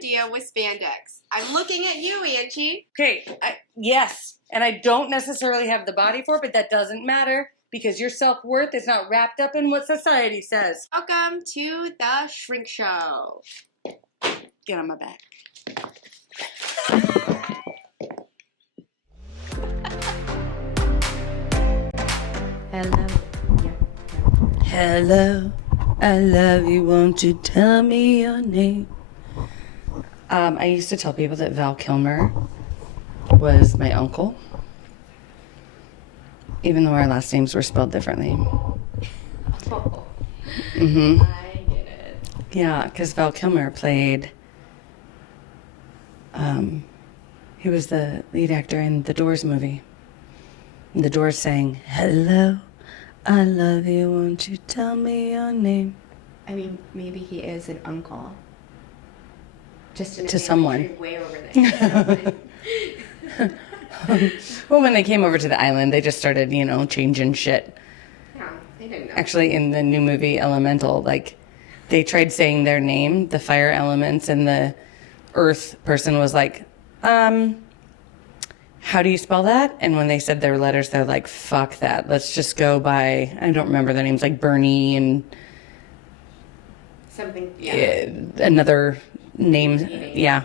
idea with spandex. I'm looking at you, Angee. Okay, yes. And I don't necessarily have the body for it, but that doesn't matter because your self-worth is not wrapped up in what society says. Welcome to the Shrink Show. Get on my back. Hello. Hello, I love you. Won't you tell me your name? I used to tell people that Val Kilmer was my uncle, even though our last names were spelled differently. Oh, Mm-hmm. I get it. Yeah, because Val Kilmer played, he was the lead actor in the Doors movie. And the Doors sang, hello, I love you, won't you tell me your name? I mean, maybe he is an uncle. Just in a To someone. way over there. Well, when they came over to the island, they just started, changing shit. Yeah, they didn't know. Actually, in the new movie Elemental, they tried saying their name, the fire elements, and the earth person was like, how do you spell that? And when they said their letters, they're like, fuck that. Let's just go by, I don't remember their names, like Bernie and Something, yeah. Another name. Yeah.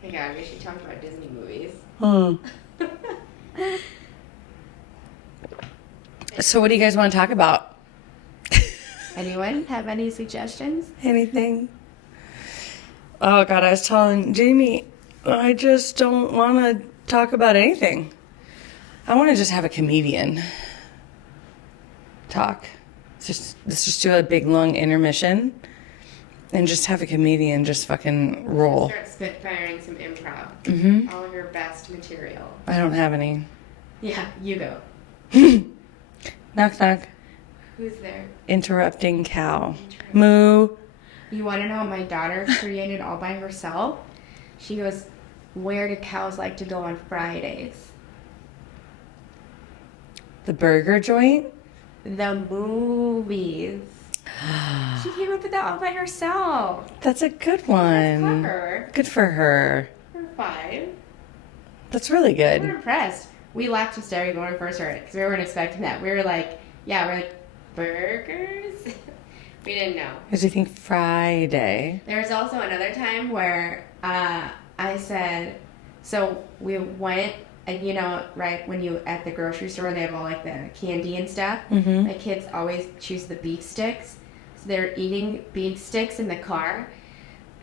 Hey God, we should talk about Disney movies. So what do you guys want to talk about? Anyone have any suggestions? Anything? Oh God, I was telling Jamie, I just don't want to talk about anything. I want to just have a comedian talk. Let's just do a big long intermission and just have a comedian just fucking roll. Start spitfiring some improv. Mm-hmm. All of your best material. I don't have any. Yeah, you go. Knock knock. Who's there? Interrupting cow. Moo. You want to know what my daughter created all by herself? She goes, where do cows like to go on Fridays? The burger joint? The movies. She came up with that all by herself. That's a good one. That's clever. Good for her. For 5. That's really We're good. impressed. We laughed hysterically when we first heard it because we weren't expecting that. We were like, burgers? We didn't know. Because you think Friday. There was also another time where I said, so we went, and right when you at the grocery store, they have all like the candy and stuff. Mm-hmm. My kids always choose the beef sticks. So they're eating beef sticks in the car.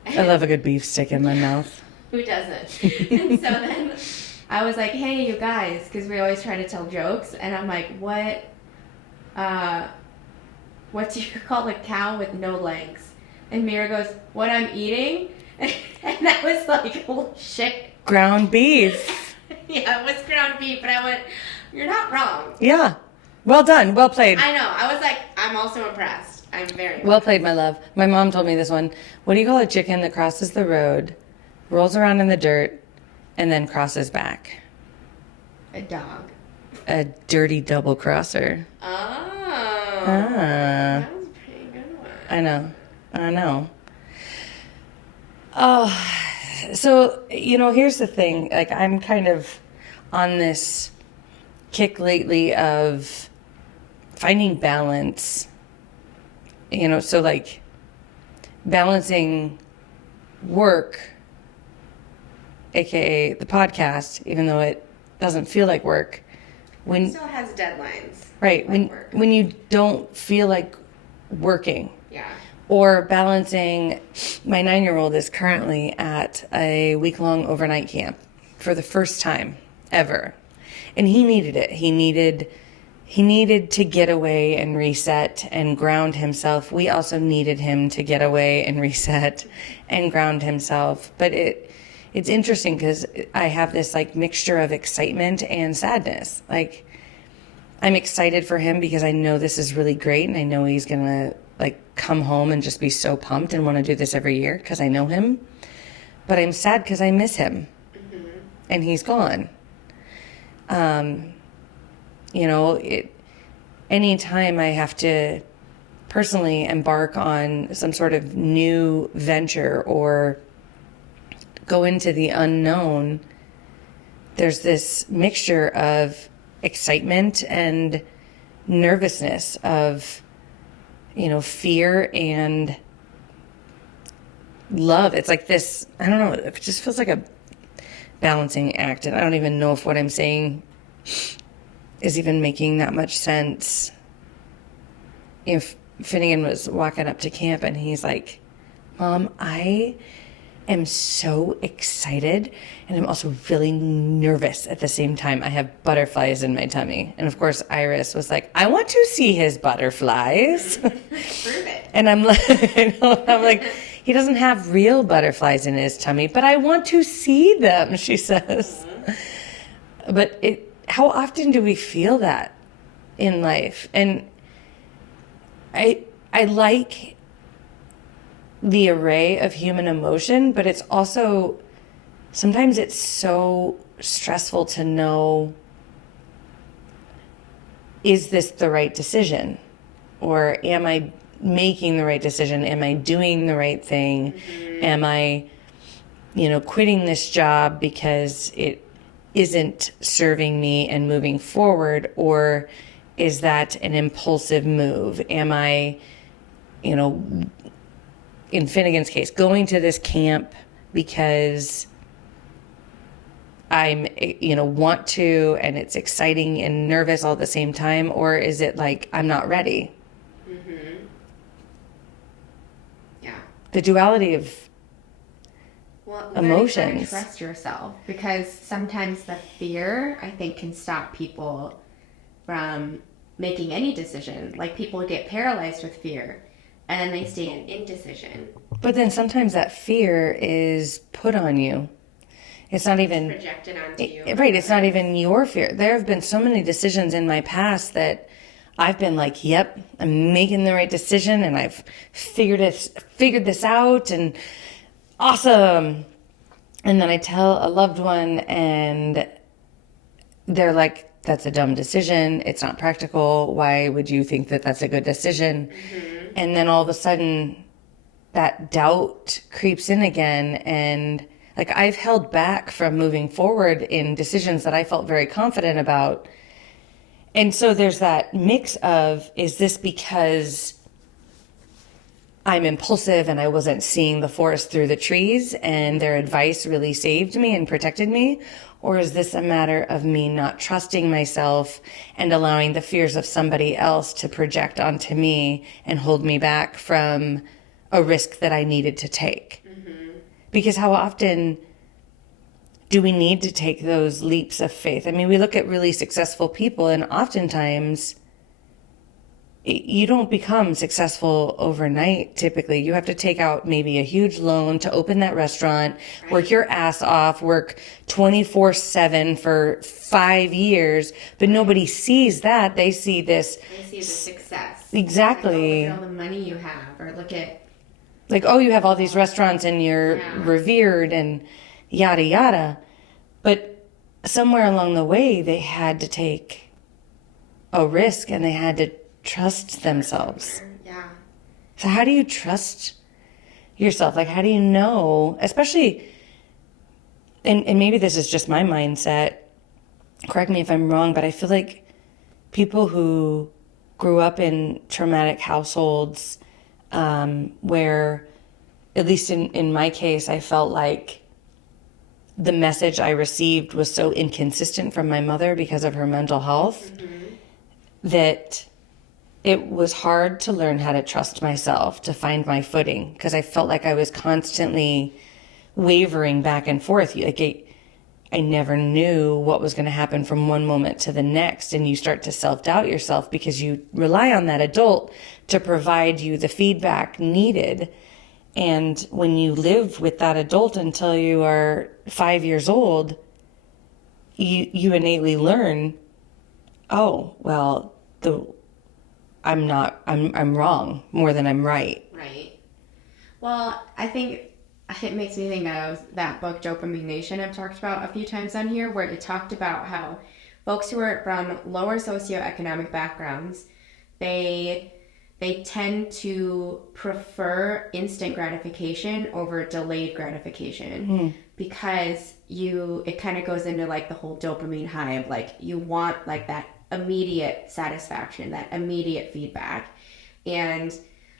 I love a good beef stick in my mouth. Who doesn't? And so then I was like, hey, you guys, because we always try to tell jokes. And I'm like, what do you call a cow with no legs? And Mira goes, what I'm eating? And I was like, oh, shit. Ground beef. Yeah, it was ground beef. But I went, you're not wrong. Yeah. Well done. Well played. I know. I was like, I'm also impressed. I'm very impressed. Well played, my love. My mom told me this one. What do you call a chicken that crosses the road, rolls around in the dirt, and then crosses back? A dog. A dirty double crosser. Oh. Ah. That was a pretty good one. I know. Oh, so, here's the thing. Like, I'm kind of on this kick lately of finding balance. So, like, balancing work, aka the podcast, even though it doesn't feel like work. It still has deadlines. Right. Like work. When you don't feel like working. Yeah. Or balancing, my 9-year-old is currently at a week-long overnight camp for the first time ever. And he needed it. He needed to get away and reset and ground himself. We also needed him to get away and reset and ground himself. But it's interesting because I have this like mixture of excitement and sadness. Like, I'm excited for him because I know this is really great and I know he's going to like come home and just be so pumped and want to do this every year because I know him. But I'm sad because I miss him. Mm-hmm. And he's gone. Anytime I have to personally embark on some sort of new venture or go into the unknown, there's this mixture of excitement and nervousness, of, fear and love. It's like this, I don't know, it just feels like a balancing act. And I don't even know if what I'm saying is even making that much sense. If Finnegan was walking up to camp and he's like, Mom, I am so excited and I'm also really nervous at the same time. I have butterflies in my tummy. And of course, Iris was like, I want to see his butterflies. Prove it. And I'm like, he doesn't have real butterflies in his tummy, but I want to see them, she says. But how often do we feel that in life? And I like the array of human emotion, but it's also, sometimes it's so stressful to know, is this the right decision? Or am I making the right decision? Am I doing the right thing? Mm-hmm. Am I, quitting this job because it isn't serving me and moving forward? Or is that an impulsive move? Am I, in Finnegan's case, going to this camp because I'm, want to, and it's exciting and nervous all at the same time? Or is it like, I'm not ready? Mm-hmm. Yeah. The duality of emotions. To trust yourself, because sometimes the fear, I think, can stop people from making any decision. Like, people get paralyzed with fear and then they stay in indecision. But then sometimes that fear is put on you. It's not even projected onto you. Right. It's not even your fear. There have been so many decisions in my past that I've been like, yep, I'm making the right decision and I've figured this out and awesome. And then I tell a loved one and they're like, that's a dumb decision. It's not practical. Why would you think that that's a good decision? Mm-hmm. And then all of a sudden that doubt creeps in again. And like, I've held back from moving forward in decisions that I felt very confident about. And so there's that mix of, is this because I'm impulsive and I wasn't seeing the forest through the trees and their advice really saved me and protected me? Or is this a matter of me not trusting myself and allowing the fears of somebody else to project onto me and hold me back from a risk that I needed to take? Mm-hmm. Because how often do we need to take those leaps of faith? I mean, we look at really successful people and oftentimes you don't become successful overnight. Typically, you have to take out maybe a huge loan to open that restaurant, right, work your ass off, work 24/7 for 5 years, but nobody sees that. They see this. They see the success. Exactly. Like, oh, look at all the money you have, or look at, like, oh, you have all these restaurants and you're revered and yada yada. But somewhere along the way, they had to take a risk and they had to trust themselves. Yeah. So how do you trust yourself? Like, how do you know, especially, and maybe this is just my mindset, correct me if I'm wrong, but I feel like people who grew up in traumatic households, where, at least in my case, I felt like the message I received was so inconsistent from my mother because of her mental health, mm-hmm, that it was hard to learn how to trust myself, to find my footing, because I felt like I was constantly wavering back and forth. Like, I never knew what was going to happen from one moment to the next. And you start to self-doubt yourself because you rely on that adult to provide you the feedback needed. And when you live with that adult until you are 5 years old, you innately learn, oh, well, I'm wrong more than I'm right. Right. Well, I think it makes me think of that book, Dopamine Nation, I've talked about a few times on here, where it talked about how folks who are from lower socioeconomic backgrounds, they they tend to prefer instant gratification over delayed gratification because it kind of goes into like the whole dopamine high of like you want like that immediate satisfaction, that immediate feedback. And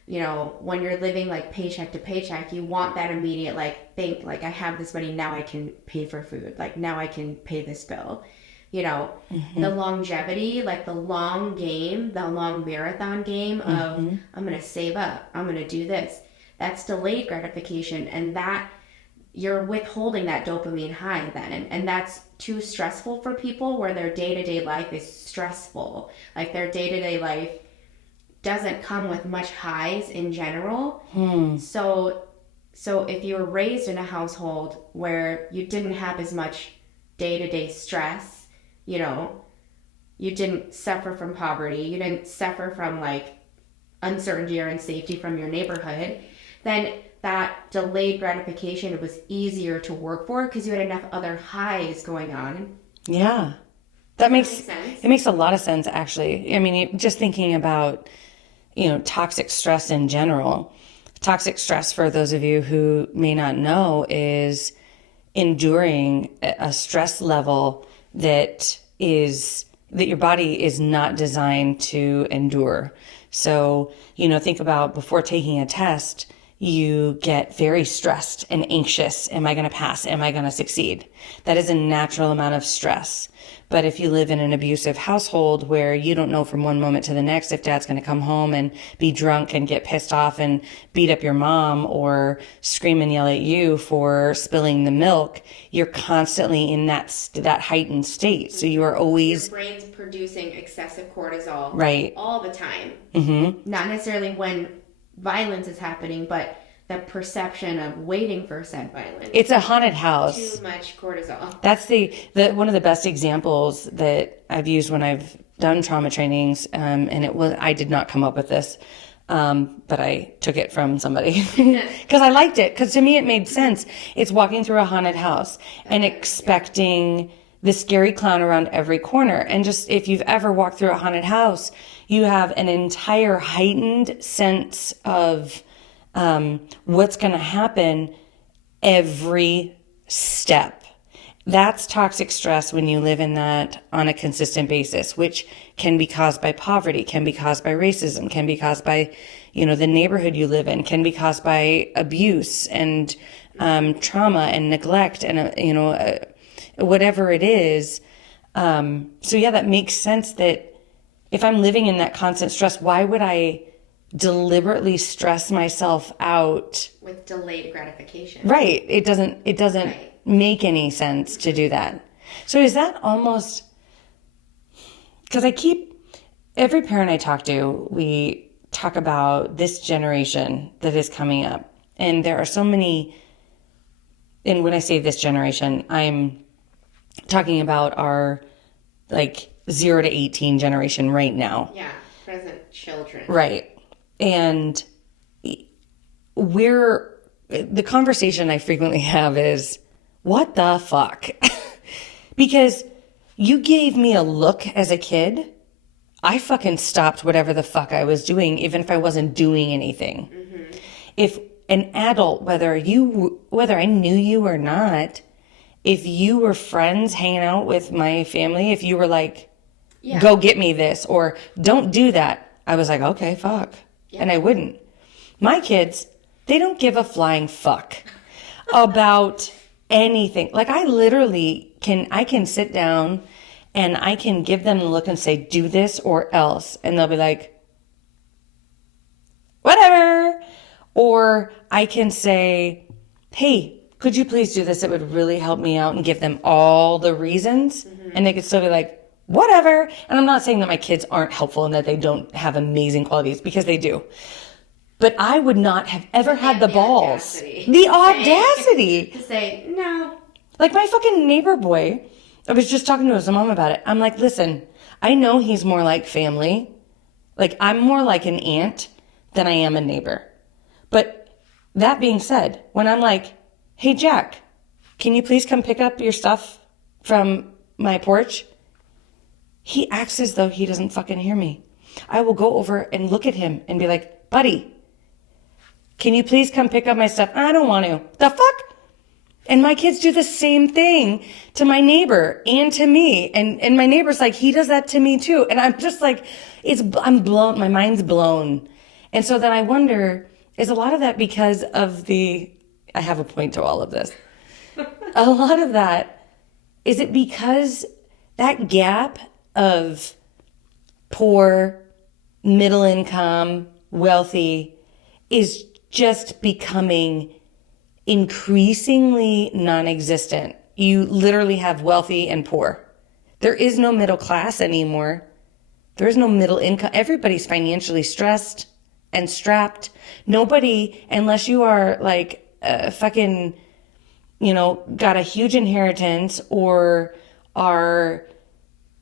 when you're living like paycheck to paycheck, you want that immediate like think like I have this money, now I can pay for food, like now I can pay this bill. The longevity, like the long game, the long marathon game of I'm going to save up, I'm going to do this. That's delayed gratification, and that you're withholding that dopamine high then. And that's too stressful for people where their day-to-day life is stressful. Like their day-to-day life doesn't come with much highs in general. So if you were raised in a household where you didn't have as much day-to-day stress, you didn't suffer from poverty, you didn't suffer from like uncertainty or unsafety from your neighborhood, then that delayed gratification, it was easier to work for because you had enough other highs going on. Yeah. That makes sense. It makes a lot of sense, actually. I mean, just thinking about, toxic stress in general. Toxic stress, for those of you who may not know, is enduring a stress level that your body is not designed to endure. So, think about before taking a test, you get very stressed and anxious. Am I going to pass? Am I going to succeed? That is a natural amount of stress. But if you live in an abusive household where you don't know from one moment to the next if dad's going to come home and be drunk and get pissed off and beat up your mom or scream and yell at you for spilling the milk, you're constantly in that heightened state. So you are always... Your brain's producing excessive cortisol right all the time. Not necessarily when violence is happening, but the perception of waiting for said violence. It's a haunted house. Too much cortisol. That's the one of the best examples that I've used when I've done trauma trainings, and I did not come up with this, but I took it from somebody because I liked it. Because to me, it made sense. It's walking through a haunted house and expecting the scary clown around every corner. And just if you've ever walked through a haunted house, you have an entire heightened sense of what's going to happen every step. That's toxic stress when you live in that on a consistent basis, which can be caused by poverty, can be caused by racism, can be caused by, the neighborhood you live in, can be caused by abuse and trauma and neglect and, whatever it is. So yeah, that makes sense that if I'm living in that constant stress, why would I deliberately stress myself out with delayed gratification? Right. It doesn't Right. make any sense to do that. So is that almost, because every parent I talk to, we talk about this generation that is coming up. And there are so many, and when I say this generation, I'm talking about our 0 to 18 generation right now. Yeah, present children. Right. And the conversation I frequently have is, what the fuck? Because you gave me a look as a kid, I fucking stopped whatever the fuck I was doing, even if I wasn't doing anything. If an adult, whether I knew you or not, if you were friends hanging out with my family, if you were like, go get me this, or don't do that, I was like, okay, fuck. Yeah. And I wouldn't. My kids, they don't give a flying fuck about anything. Like I literally can sit down and I can give them the look and say, do this or else. And they'll be like, whatever. Or I can say, hey, could you please do this? It would really help me out, and give them all the reasons. And they could still be like, whatever. And I'm not saying that my kids aren't helpful and that they don't have amazing qualities, because they do. But I would not have ever had the balls. The audacity. To say, no. Like my fucking neighbor boy, I was just talking to his mom about it. I'm like, listen, I know he's more like family. Like I'm more like an aunt than I am a neighbor. But that being said, when I'm like, hey, Jack, can you please come pick up your stuff from my porch? He acts as though he doesn't fucking hear me. I will go over and look at him and be like, buddy, can you please come pick up my stuff? I don't want to. The fuck? And my kids do the same thing to my neighbor and to me. And my neighbor's like, he does that to me too. And I'm just like, I'm blown. My mind's blown. And so then I wonder, is a lot of that because of I have a point to all of this. A lot of that, is it because that gap of poor, middle income, wealthy is just becoming increasingly non-existent? You literally have wealthy and poor. There is no middle class anymore. There is no middle income. Everybody's financially stressed and strapped. Nobody, unless you are like fucking, got a huge inheritance or are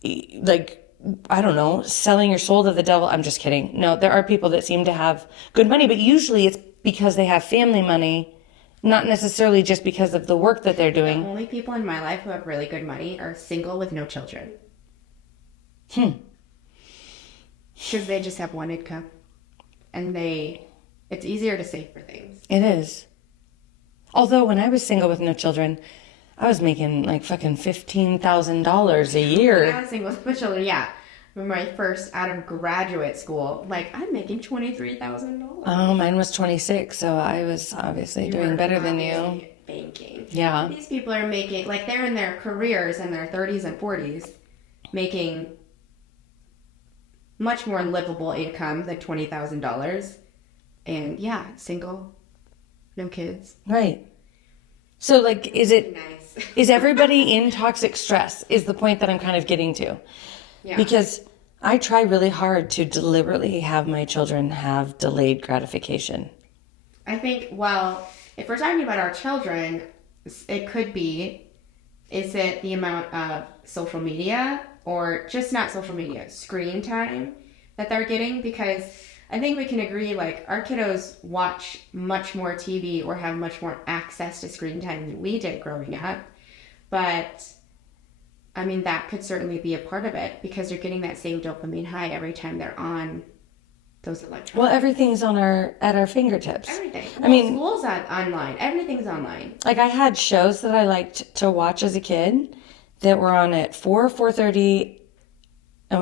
like, I don't know, selling your soul to the devil. I'm just kidding. No, there are people that seem to have good money, but usually it's because they have family money, not necessarily just because of the work that they're doing. The only people in my life who have really good money are single with no children. Because they just have one income. And it's easier to save for things. It is. Although when I was single with no children, I was making like fucking $15,000 a year. When I was single with no children, yeah. When I first out of graduate school, like I'm making $23,000. Oh, mine was 26, so I was obviously doing better than you. Banking. Yeah. These people are making, like they're in their careers in their 30s and 40s, making much more livable income than $20,000. And yeah, single, no kids. Right. So like, is Nice. everybody in toxic stress is the point that I'm kind of getting to. Yeah. Because I try really hard to deliberately have my children have delayed gratification. I think, well, if we're talking about our children, it could be, is it the amount of social media or just not social media, screen time that they're getting? Because I think we can agree, like, our kiddos watch much more TV or have much more access to screen time than we did growing up. But I mean, that could certainly be a part of it because you're getting that same dopamine high every time they're on those electronics. Well, everything's at our fingertips. Everything. I mean, school's online. Everything's online. Like I had shows that I liked to watch as a kid that were on at 4:30,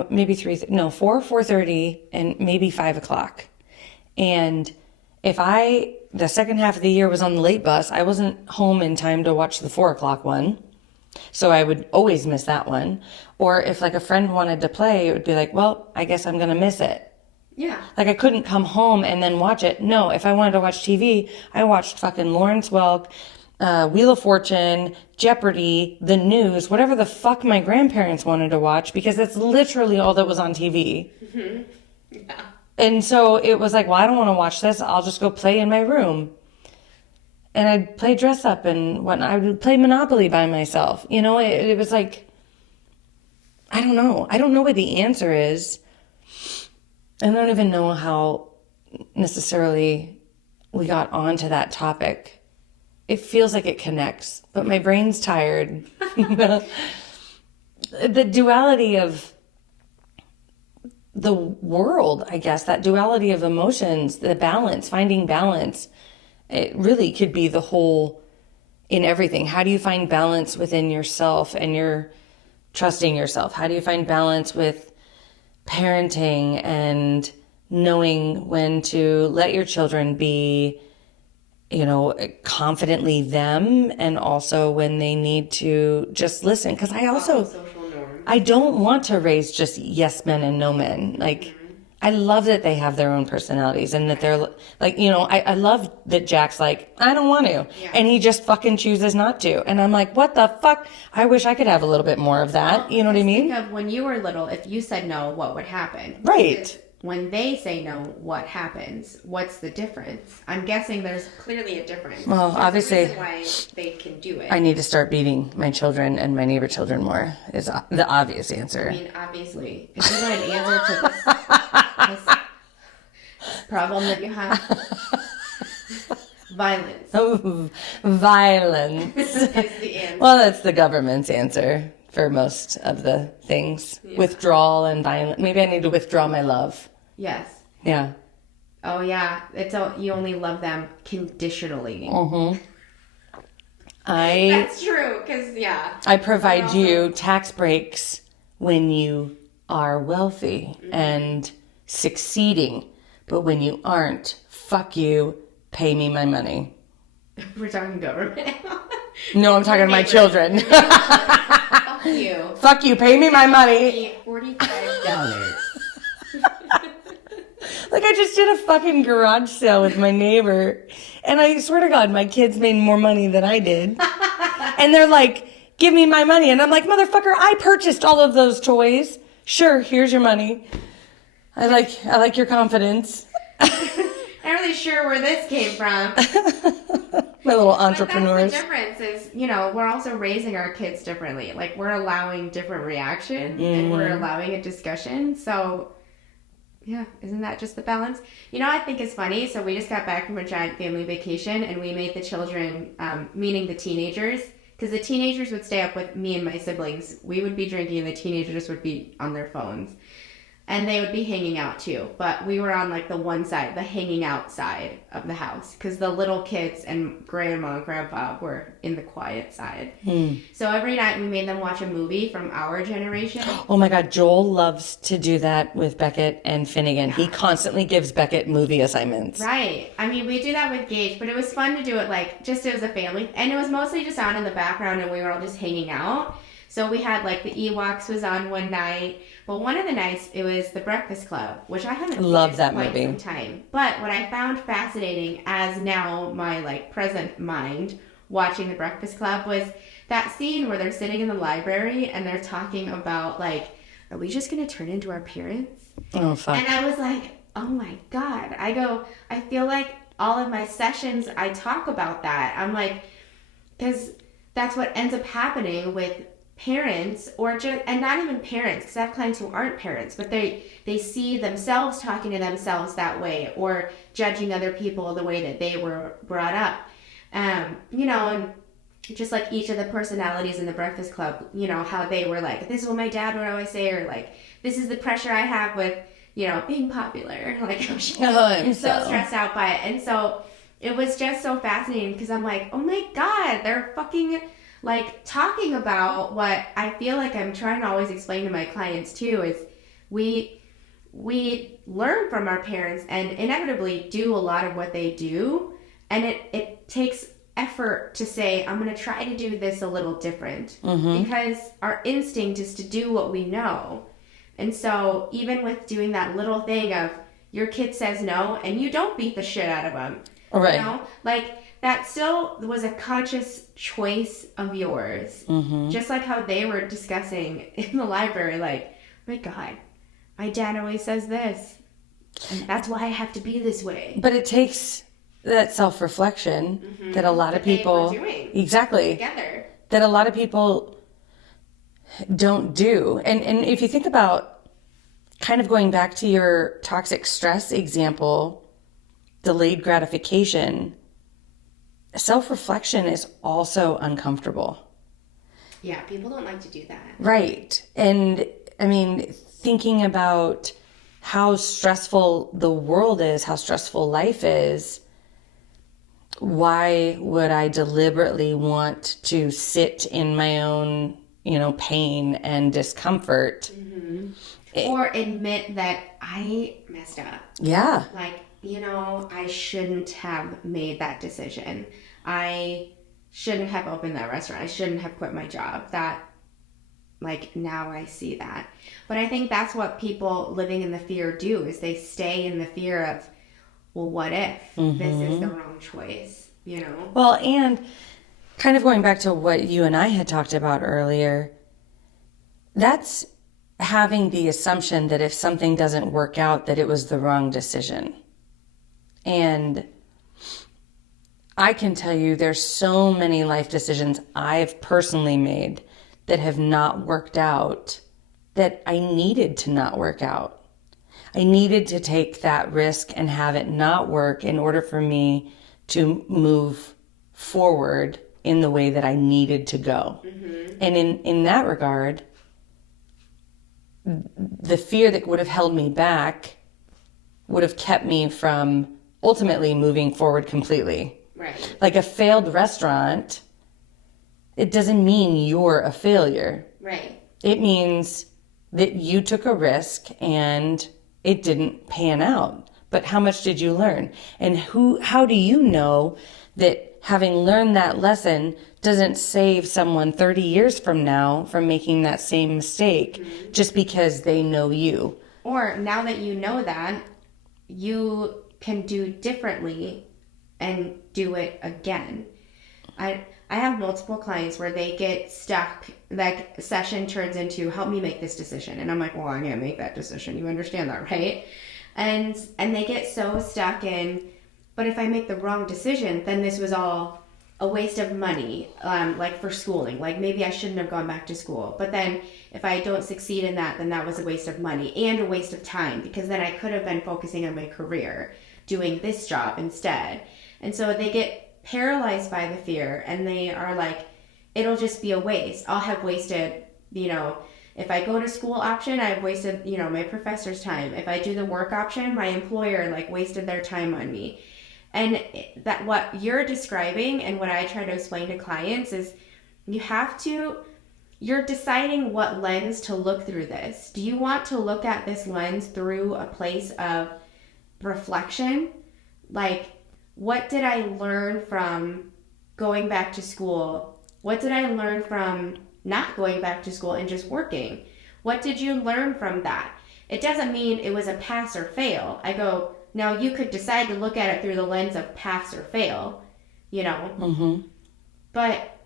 maybe 4:30, and maybe 5 o'clock. And if the second half of the year was on the late bus, I wasn't home in time to watch the 4 o'clock one. So I would always miss that one. Or if like a friend wanted to play, it would be like, well, I guess I'm going to miss it. Yeah. Like I couldn't come home and then watch it. No, if I wanted to watch TV, I watched fucking Lawrence Welk, Wheel of Fortune, Jeopardy, the news, whatever the fuck my grandparents wanted to watch, because that's literally all that was on TV. Mm-hmm. Yeah. And so it was like, well, I don't want to watch this. I'll just go play in my room. And I'd play dress up and whatnot. I would play Monopoly by myself. It was like, I don't know. I don't know what the answer is. I don't even know how necessarily we got onto that topic. It feels like it connects, but my brain's tired. The duality of the world, I guess, that duality of emotions, the balance, finding balance. It really could be the whole in everything. How do you find balance within yourself and your trusting yourself? How do you find balance with parenting and knowing when to let your children be, confidently them, and also when they need to just listen? Because I don't want to raise just yes men and no men. Like, I love that they have their own personalities and that they're like, I love that Jack's like, I don't want to. Yeah. And he just fucking chooses not to. And I'm like, what the fuck? I wish I could have a little bit more of that. Well, you know what I mean? Think of when you were little, if you said no, what would happen? Right. Because when they say no, what happens? What's the difference? I'm guessing there's clearly a difference. Well, there's obviously, a reason why they can do it. I need to start beating my children and my neighbor children more is the obvious answer. I mean, obviously. If you want an answer to this problem that you have, violence. Violence. Is the answer. Well, that's the government's answer for most of the things. Yeah. Withdrawal and violence. Maybe I need to withdraw my love. Yes. Yeah. Oh, yeah. You only love them conditionally. Mm-hmm. That's true, because, yeah. I provide you tax breaks when you are wealthy and succeeding. But when you aren't, fuck you, pay me my money. We're talking government. No, I'm talking to my children. Fuck you. Fuck you, pay me my money. $45. Like, I just did a fucking garage sale with my neighbor, and I swear to God, my kids made more money than I did. And they're like, give me my money. And I'm like, motherfucker, I purchased all of those toys. Sure, here's your money. I like your confidence. I'm really sure where this came from. My little entrepreneurs. But that's the difference is, you know, we're also raising our kids differently. Like, we're allowing different reaction and we're allowing a discussion. So, yeah, isn't that just the balance? You know, I think it's funny. So we just got back from a giant family vacation and we made the children, meaning the teenagers, because the teenagers would stay up with me and my siblings. We would be drinking and the teenagers would be on their phones. And they would be hanging out too. But we were on like the one side, the hanging out side of the house. Because the little kids and grandma and grandpa were in the quiet side. So every night we made them watch a movie from our generation. Oh my God, Joel loves to do that with Beckett and Finnegan. Yeah. He constantly gives Beckett movie assignments. Right. I mean, we do that with Gage. But it was fun to do it like just as a family. And it was mostly just on in the background and we were all just hanging out. So we had like the Ewoks was on one night. But one of the nights, it was The Breakfast Club, which I haven't seen in quite some time. But what I found fascinating as now my like present mind watching The Breakfast Club was that scene where they're sitting in the library and they're talking about like, are we just going to turn into our parents? Oh, fuck. And I was like, oh my God. I feel like all of my sessions, I talk about that. I'm like, because that's what ends up happening with parents and not even parents, because I have clients who aren't parents, but they see themselves talking to themselves that way or judging other people the way that they were brought up. You know, and just like each of the personalities in the Breakfast Club, you know, how they were like, this is what my dad would always say, or like, this is the pressure I have with, you know, being popular. Like, I'm so stressed out by it. And so it was just so fascinating because I'm like, oh my God, they're fucking like talking about what I feel like I'm trying to always explain to my clients too is we learn from our parents and inevitably do a lot of what they do. And it takes effort to say, I'm going to try to do this a little different because our instinct is to do what we know. And so even with doing that little thing of your kid says no and you don't beat the shit out of them, right? You know, like that still was a conscious choice of yours. Just like how they were discussing in the library, like, my God, my dad always says this. And that's why I have to be this way. But it takes that self-reflection that a lot of people... doing exactly. Together. That a lot of people don't do. And if you think about kind of going back to your toxic stress example, delayed gratification... self-reflection is also uncomfortable. Yeah, people don't like to do that. Right. And I mean, thinking about how stressful the world is, how stressful life is, why would I deliberately want to sit in my own, you know, pain and discomfort? Or admit that I messed up. Yeah. Like, you know, I shouldn't have made that decision. I shouldn't have opened that restaurant. I shouldn't have quit my job. That, like, now I see that. But I think that's what people living in the fear do, is they stay in the fear of, well, what if this is the wrong choice, you know? Well, and kind of going back to what you and I had talked about earlier, that's having the assumption that if something doesn't work out, that it was the wrong decision. And I can tell you there's so many life decisions I've personally made that have not worked out that I needed to not work out. I needed to take that risk and have it not work in order for me to move forward in the way that I needed to go. And in that regard, the fear that would have held me back would have kept me from ultimately moving forward completely. Right. Like a failed restaurant, it doesn't mean you're a failure. Right. It means that you took a risk and it didn't pan out. But how much did you learn? And how do you know that having learned that lesson doesn't save someone 30 years from now from making that same mistake just because they know you? Or now that you know that, you can do differently and do it again. I have multiple clients where they get stuck, like session turns into help me make this decision. And I'm like, well, I can't make that decision. You understand that, right? And they get so stuck in, but if I make the wrong decision, then this was all a waste of money, like for schooling. Like maybe I shouldn't have gone back to school. But then if I don't succeed in that, then that was a waste of money and a waste of time, because then I could have been focusing on my career, doing this job instead. And so they get paralyzed by the fear and they are like, it'll just be a waste. I'll have wasted, if I go to school option, I've wasted, my professor's time. If I do the work option, my employer wasted their time on me. And that what you're describing and what I try to explain to clients is you're deciding what lens to look through this. Do you want to look at this lens through a place of reflection? Like, what did I learn from going back to school? What did I learn from not going back to school and just working? What did you learn from that? It doesn't mean it was a pass or fail. I go, now you could decide to look at it through the lens of pass or fail, Mm-hmm. But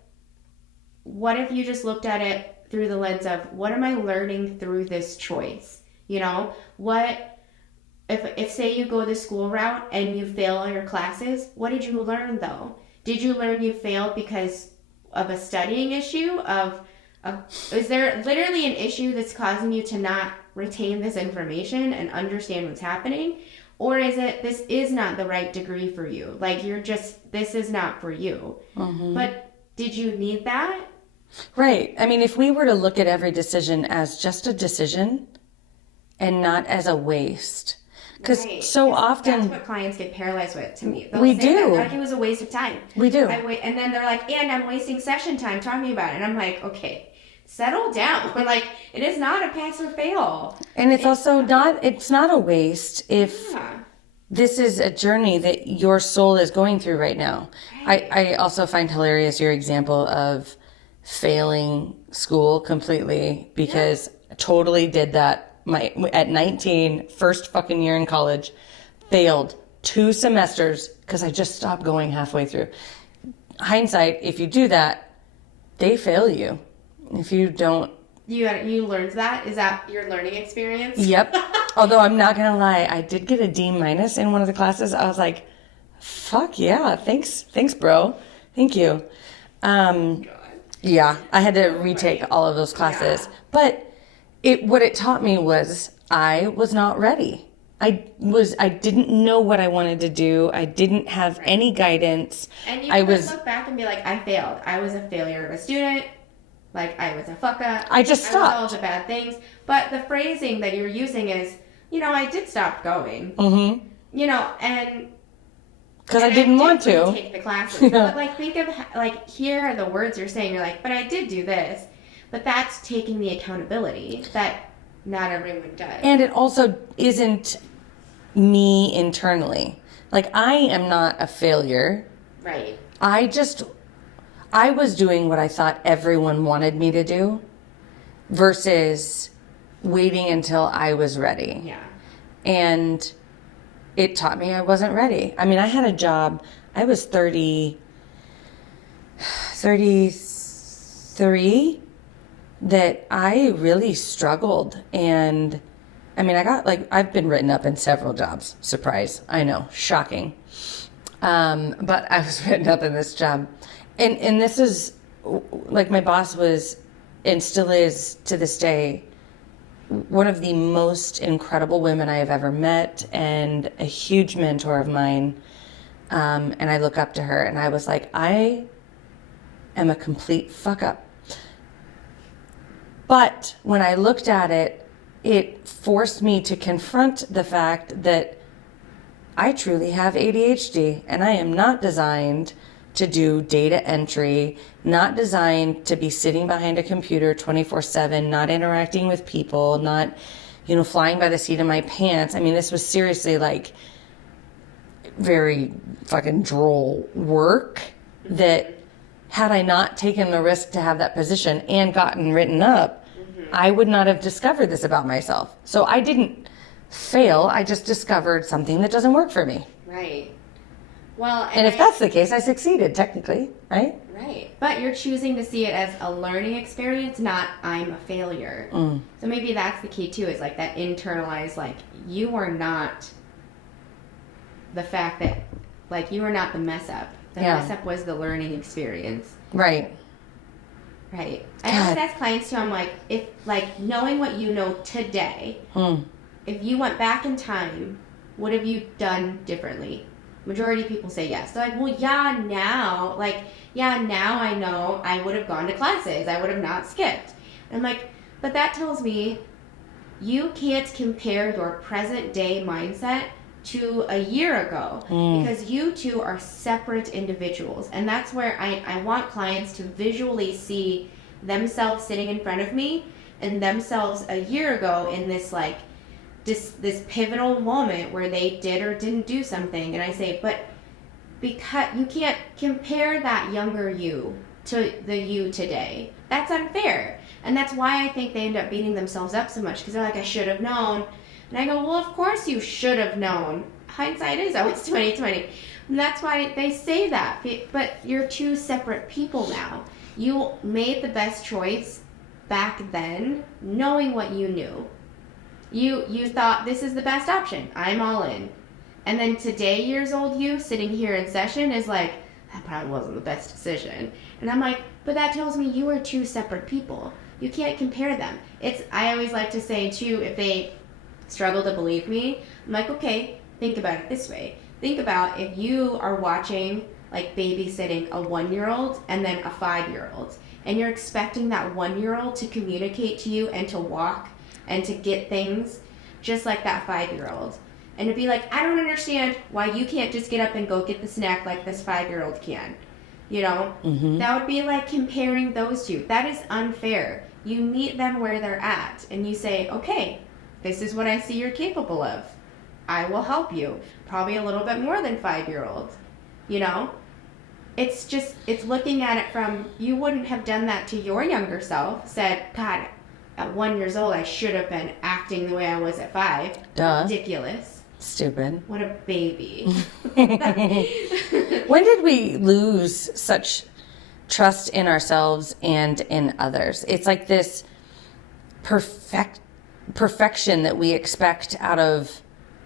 what if you just looked at it through the lens of what am I learning through this choice? What if say you go the school route and you fail all your classes, what did you learn though? Did you learn you failed because of a studying issue is there literally an issue that's causing you to not retain this information and understand what's happening? Or is it, this is not the right degree for you? Like this is not for you. Mm-hmm. But did you need that? Right. I mean, if we were to look at every decision as just a decision and not as a waste, because so often that's what clients get paralyzed with to me. We do. Like it was a waste of time. We do. And then they're like, and I'm wasting session time talking about it. And I'm like, okay, settle down. Like, it is not a pass or fail. And it's also it's not a waste if this is a journey that your soul is going through right now. Right. I also find hilarious your example of failing school completely, because I totally did that. At 19, first fucking year in college, failed 2 semesters because I just stopped going halfway through. Hindsight, if you do that, they fail you. If you don't... You learned that? Is that your learning experience? Yep. Although I'm not going to lie, I did get a D- in one of the classes. I was like, fuck yeah, thanks bro. Thank you. Yeah, I had to retake all of those classes. Yeah. But what it taught me was I was not ready. I didn't know what I wanted to do. I didn't have any guidance. And you could look back and be like, I failed. I was a failure of a student. Like, I was a fuck up. I just stopped. I was all the bad things. But the phrasing that you're using is, I did stop going. Mm-hmm. And... Because I didn't want to. Take the classes. Yeah. But, think of, here are the words you're saying. You're like, but I did do this. But that's taking the accountability that not everyone does. And it also isn't me internally. Like, I am not a failure. Right. I was doing what I thought everyone wanted me to do versus waiting until I was ready. Yeah. And it taught me I wasn't ready. I mean, I had a job. I was 33 that I really struggled. And I mean, I've been written up in several jobs. Surprise. I know. Shocking. But I was written up in this job. And this is, my boss was, and still is to this day, one of the most incredible women I have ever met and a huge mentor of mine. And I look up to her and I was like, I am a complete fuck up. But when I looked at it, it forced me to confront the fact that I truly have ADHD, and I am not designed to do data entry, not designed to be sitting behind a computer 24/7, not interacting with people, not, flying by the seat of my pants. I mean, this was seriously like very fucking droll work that had I not taken the risk to have that position and gotten written up, I would not have discovered this about myself. So I didn't fail. I just discovered something that doesn't work for me. Right. Well, and if that's the case, I succeeded technically, right? Right. But you're choosing to see it as a learning experience, not I'm a failure. So maybe that's the key too, is like that internalized, like you are not the fact that, like you are not the mess up. The mess up was the learning experience. Right. Right. I always ask clients too, I'm like, if like knowing what you know today, if you went back in time, what have you done differently? Majority of people say yes. They're like, well, now I know I would have gone to classes. I would have not skipped. And I'm like, but that tells me you can't compare your present day mindset to a year ago because you two are separate individuals. And that's where I want clients to visually see themselves sitting in front of me and themselves a year ago in this like this pivotal moment where they did or didn't do something. And I say, but because you can't compare that younger you to the you today. That's unfair. And that's why I think they end up beating themselves up so much because they're like, I should have known. And I go, well, of course you should have known. Hindsight is always 20/20. And that's why they say that. But you're two separate people now. You made the best choice back then, knowing what you knew. You thought this is the best option. I'm all in. And then today, years old you sitting here in session is like, that probably wasn't the best decision. And I'm like, but that tells me you are two separate people. You can't compare them. I always like to say too, if they struggle to believe me, I'm like, okay, think about it this way. Think about if you are watching, like babysitting a 1-year-old and then a 5-year-old, and you're expecting that 1-year-old to communicate to you and to walk and to get things just like that 5-year-old. And to be like, I don't understand why you can't just get up and go get the snack like this 5-year-old can. That would be like comparing those two. That is unfair. You meet them where they're at and you say, okay, this is what I see you're capable of. I will help you. Probably a little bit more than 5-year-olds. It's looking at it from, you wouldn't have done that to your younger self, said, God, at 1 year old, I should have been acting the way I was at 5. Duh. Ridiculous. Stupid. What a baby. When did we lose such trust in ourselves and in others? It's like this perfection that we expect out of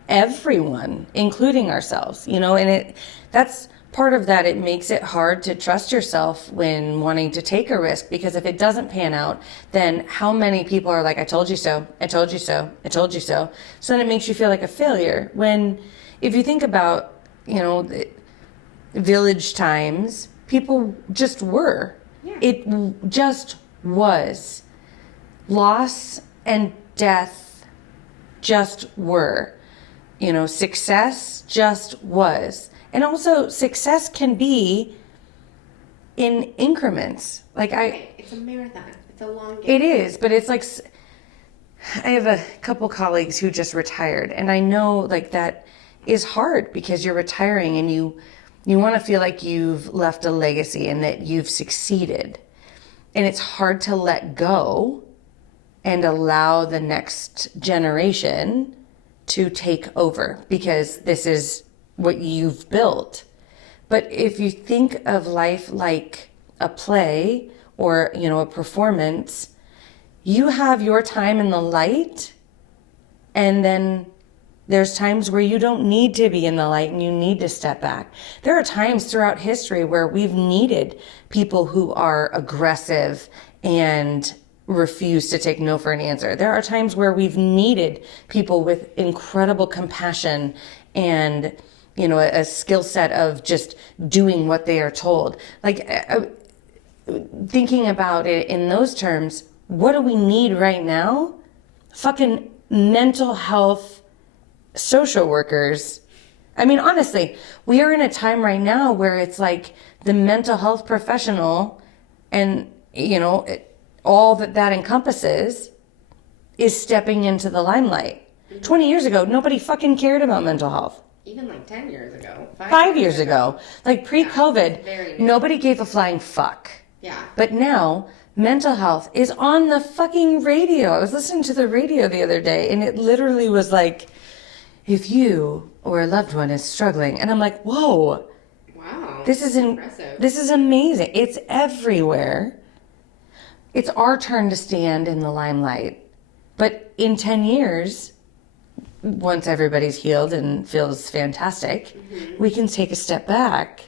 everyone, including ourselves, and that's part of that. It makes it hard to trust yourself when wanting to take a risk, because if it doesn't pan out, then how many people are like, I told you so, I told you so, I told you so. So then it makes you feel like a failure. When, if you think about, the village times, people just were. Yeah. It just was. Loss and death just were. Success just was. And also, success can be in increments. It's a marathon. It's a long game. It is, but it's like, I have a couple colleagues who just retired, and I know like that is hard because you're retiring and you want to feel like you've left a legacy and that you've succeeded. And it's hard to let go and allow the next generation to take over because this is what you've built. But if you think of life like a play or, a performance, you have your time in the light, and then there's times where you don't need to be in the light and you need to step back. There are times throughout history where we've needed people who are aggressive and refuse to take no for an answer. There are times where we've needed people with incredible compassion and a skill set of just doing what they are told. Like, thinking about it in those terms, What do we need right now? Fucking mental health social workers. I mean, honestly, we are in a time right now where it's like the mental health professional and, all that encompasses is stepping into the limelight. 20 years ago, nobody fucking cared about mental health. Even like 10 years ago. 5 years ago. Like pre-COVID, nobody gave a flying fuck. Yeah. But now, mental health is on the fucking radio. I was listening to the radio the other day, and it literally was like, if you or a loved one is struggling, and I'm like, whoa. Wow. This is impressive. This is amazing. It's everywhere. It's our turn to stand in the limelight. But in 10 years, once everybody's healed and feels fantastic, we can take a step back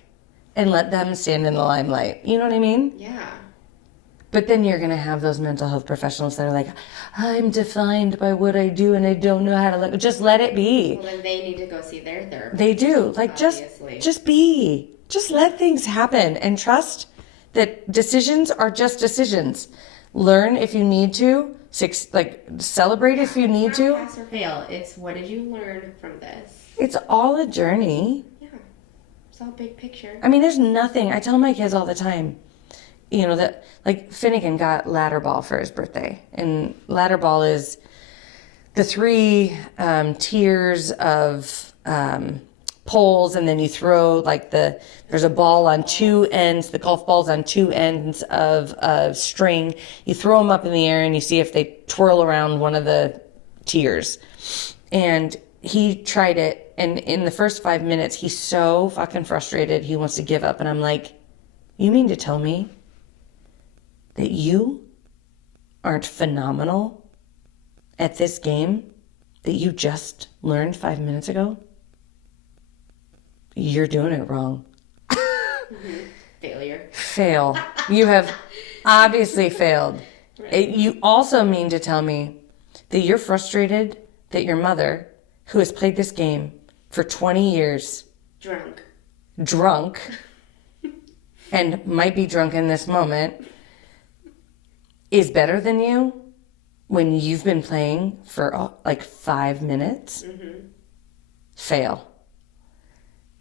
and let them stand in the limelight. You know what I mean? Yeah. But then you're going to have those mental health professionals that are like, I'm defined by what I do and I don't know how to let, just let it be. Well, then they need to go see their therapist. They do. Like, obviously. just be. Just let things happen and trust that decisions are just decisions. Learn if you need to. Celebrate if you need to. Pass or fail. It's what did you learn from this? It's all a journey. Yeah. It's all big picture. I mean, there's nothing. I tell my kids all the time, that like Finnegan got ladder ball for his birthday. And ladder ball is the 3 tiers of poles, and then you throw there's a ball on 2 ends, the golf ball's on 2 ends of a string. You throw them up in the air and you see if they twirl around one of the tiers. And he tried it, and in the first 5 minutes, he's so fucking frustrated, he wants to give up. And I'm like, you mean to tell me that you aren't phenomenal at this game that you just learned 5 minutes ago? You're doing it wrong. Failure. Fail. You have obviously failed. Right. You also mean to tell me that you're frustrated that your mother, who has played this game for 20 years, drunk, and might be drunk in this moment, is better than you when you've been playing for 5 minutes? Fail.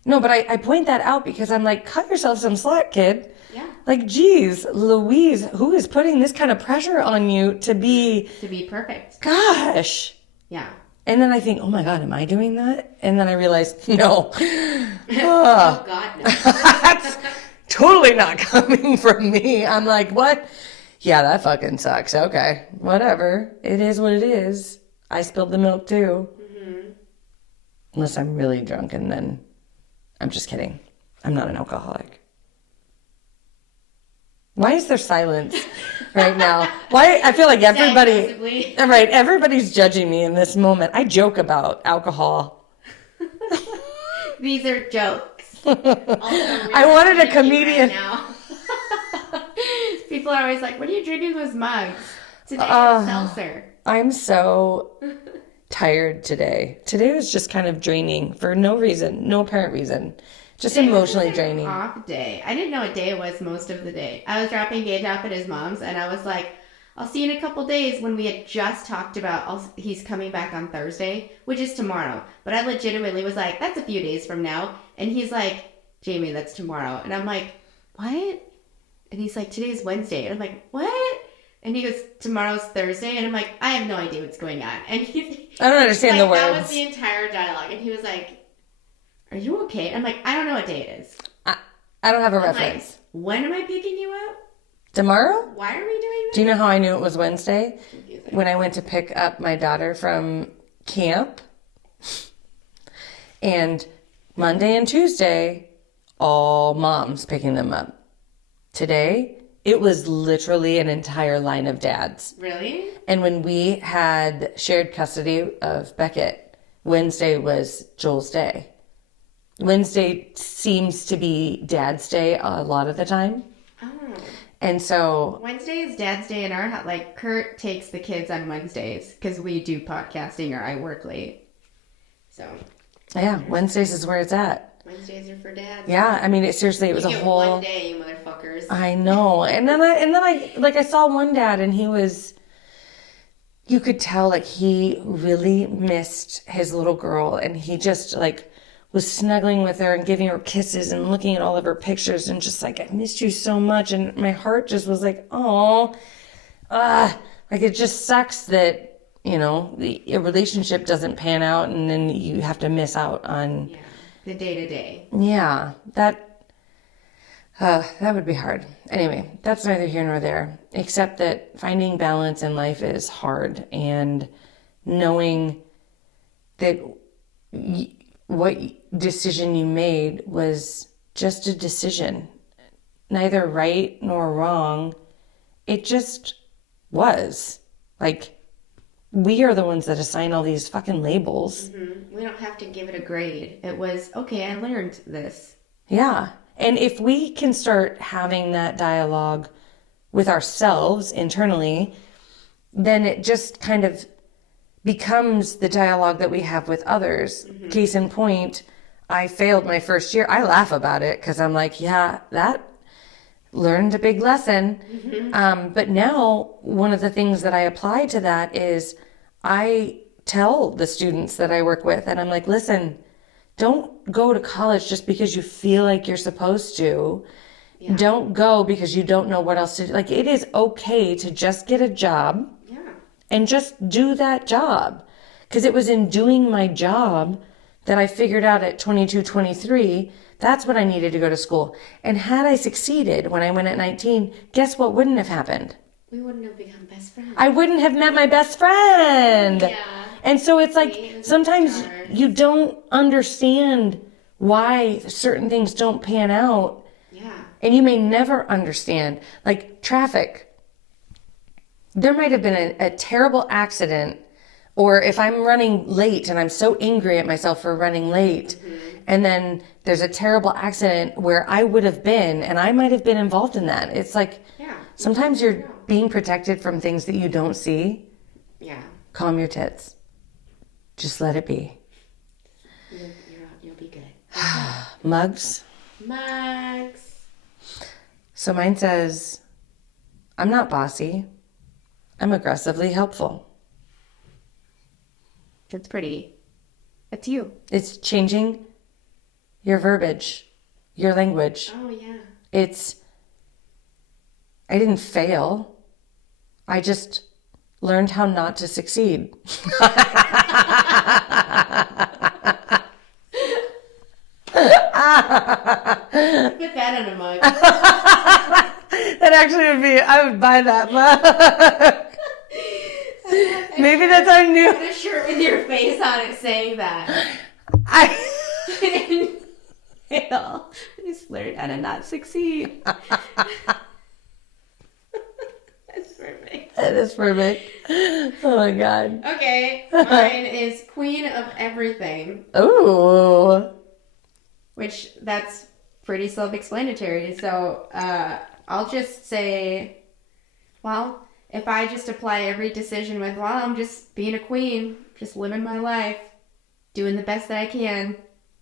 No, but I point that out because I'm like, cut yourself some slack, kid. Yeah. Like, geez, Louise, who is putting this kind of pressure on you to be perfect? Gosh. Yeah. And then I think, oh my God, am I doing that? And then I realize, no. Oh God, no. That's totally not coming from me. I'm like, what? Yeah, that fucking sucks. Okay, whatever. It is what it is. I spilled the milk too. Unless I'm really drunk, and then I'm just kidding. I'm not an alcoholic. Why is there silence right now? Why? I feel like everybody's judging me in this moment. I joke about alcohol. These are jokes. I wanted a comedian. Right now. People are always like, what are you drinking with mugs? Today it's seltzer. I'm so tired today. Today was just kind of draining for no reason, no apparent reason. Just today emotionally was draining. Off day. I didn't know what day it was most of the day. I was dropping Gage off at his mom's, and I was like, I'll see you in a couple days, when we had just talked about he's coming back on Thursday, which is tomorrow. But I legitimately was like, that's a few days from now. And he's like, Jamie, that's tomorrow. And I'm like, what? And he's like, today's Wednesday. And I'm like, what? And he goes, tomorrow's Thursday. And I'm like, I have no idea what's going on. And I don't understand the words. That was the entire dialogue. And he was like, are you okay? I'm like, I don't know what day it is. I don't have a reference. Like, when am I picking you up? Tomorrow? Why are we doing that? Do you know how I knew it was Wednesday? When I went to pick up my daughter from camp. And Monday and Tuesday, all moms picking them up. Today, it was literally an entire line of dads. Really? And when we had shared custody of Beckett, Wednesday was Joel's day. Wednesday seems to be Dad's day a lot of the time. Oh. And so Wednesday is Dad's day in our house. Like, Kurt takes the kids on Wednesdays because we do podcasting or I work late. So yeah, Wednesdays is where it's at. Wednesdays are for dads. Yeah, I mean, it was You a get whole. one day, you motherfuckers. I know, and then I saw one dad, and he was. You could tell like he really missed his little girl, and he just like was snuggling with her and giving her kisses and looking at all of her pictures and just like, I missed you so much. And my heart just was like, oh, like it just sucks that, a relationship doesn't pan out and then you have to miss out on. Yeah, the day to day. Yeah, that would be hard. Anyway, that's neither here nor there, except that finding balance in life is hard, and knowing that what decision you made was just a decision, neither right nor wrong. It just was. Like, we are the ones that assign all these fucking labels. We don't have to give it a grade. It was, okay, I learned this. Yeah. And if we can start having that dialogue with ourselves internally, then it just kind of becomes the dialogue that we have with others. Case in point, I failed my first year. I laugh about it because I'm like, yeah, that learned a big lesson. But now one of the things that I apply to that is I tell the students that I work with, and I'm like, listen, don't go to college just because you feel like you're supposed to. Yeah. Don't go because you don't know what else to do. Like, it is okay to just get a job and just do that job. Because it was in doing my job that I figured out at 22, 23, that's what I needed to go to school. And had I succeeded when I went at 19, guess what wouldn't have happened? We wouldn't have become best friends. I wouldn't have met my best friend. Yeah. And so it's like, sometimes you don't understand why certain things don't pan out. Yeah. And you may never understand. Like traffic. There might have been a terrible accident, or if I'm running late and I'm so angry at myself for running late, and then there's a terrible accident where I would have been, and I might have been involved in that. It's like, sometimes you're being protected from things that you don't see. Yeah. Calm your tits. Just let it be. You'll be good. Mugs. So mine says, I'm not bossy. I'm aggressively helpful. That's pretty. That's you. It's changing your verbiage, your language. Oh, yeah. I didn't fail. I just learned how not to succeed. Put that on a mug. That actually would be, I would buy that mug. Maybe that's our new... Put a shirt with your face on it saying that. I didn't fail. I just learned how to not succeed. That's perfect. That is perfect. Oh my God. Okay, mine is Queen of Everything. Ooh. Which, that's pretty self-explanatory. So, I'll just say, well, if I just apply every decision with, well, I'm just being a queen, just living my life, doing the best that I can,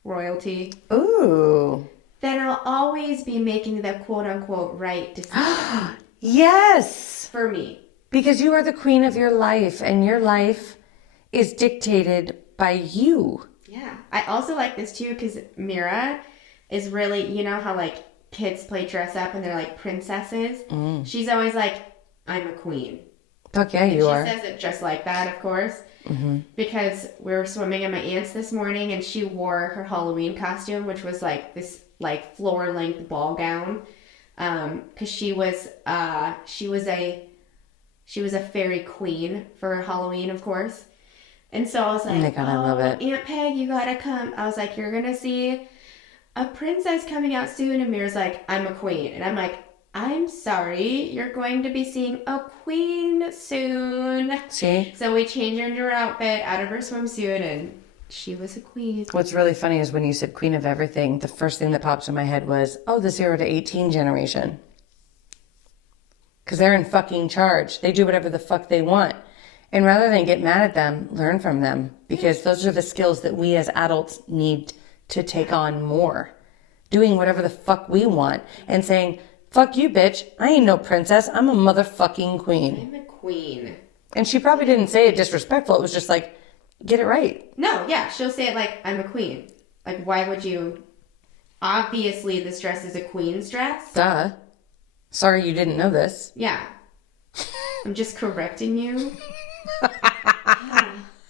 royalty. Ooh. Then I'll always be making the quote-unquote right decision. Yes. For me. Because you are the queen of your life, and your life is dictated by you. Yeah. I also like this too because Mira is really, you know how like kids play dress up and they're like princesses? She's always like, I'm a queen. Fuck yeah, you are. She says it just like that, of course. Because we were swimming at my aunt's this morning and she wore her Halloween costume, which was like this like floor length ball gown. Because she was a fairy queen for Halloween, of course. And so I was like, oh my God, I love it. Aunt Peg, you gotta come. I was like, you're gonna see a princess coming out soon. And Mira's like, I'm a queen. And I'm like, I'm sorry, you're going to be seeing a queen soon. See? So we changed her into her outfit out of her swimsuit and she was a queen. What's really funny is when you said queen of everything, the first thing that pops in my head was, oh, the 0 to 18 generation. Because they're in fucking charge. They do whatever the fuck they want. And rather than get mad at them, learn from them. Because those are the skills that we as adults need to take on more, doing whatever the fuck we want and saying, fuck you, bitch. I ain't no princess. I'm a motherfucking queen. I'm a queen. And she probably didn't say it disrespectful. It was just like, get it right. No, yeah. She'll say it like, I'm a queen. Like, why would you? Obviously, this dress is a queen's dress. Duh. Sorry you didn't know this. Yeah. I'm just correcting you.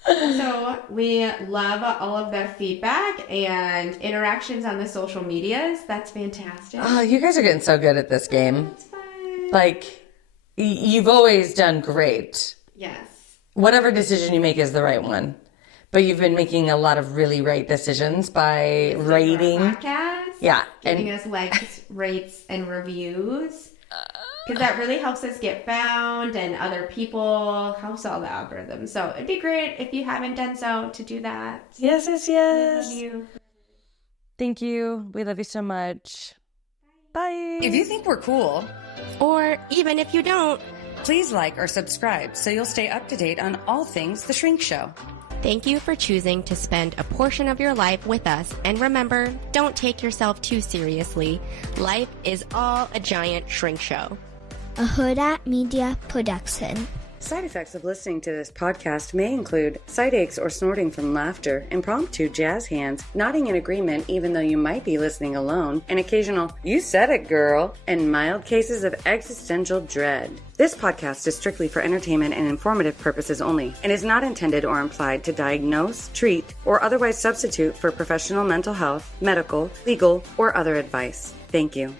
So we love all of the feedback and interactions on the social medias. That's fantastic. Oh, you guys are getting so good at this game. That's fine. Like, you've always done great. Yes. Whatever decision you make is the right one. But you've been making a lot of really right decisions by rating. Podcast. Yeah. Giving us likes, rates, and reviews. Because that really helps us get found and other people, helps all the algorithms. So it'd be great if you haven't done so to do that. Yes. Love you. Thank you. We love you so much. Bye. If you think we're cool, Or even if you don't, please like or subscribe so you'll stay up to date on all things The Shrink Show. thank you for choosing to spend a portion of your life with us. And remember, don't take yourself too seriously. Life is all a giant shrink show. A Huda Media Production. Side effects of listening to this podcast may include side aches or snorting from laughter, impromptu jazz hands, nodding in agreement even though you might be listening alone, an occasional "you said it, girl," and mild cases of existential dread. This podcast is strictly for entertainment and informative purposes only and is not intended or implied to diagnose, treat, or otherwise substitute for professional mental health, medical, legal, or other advice. Thank you.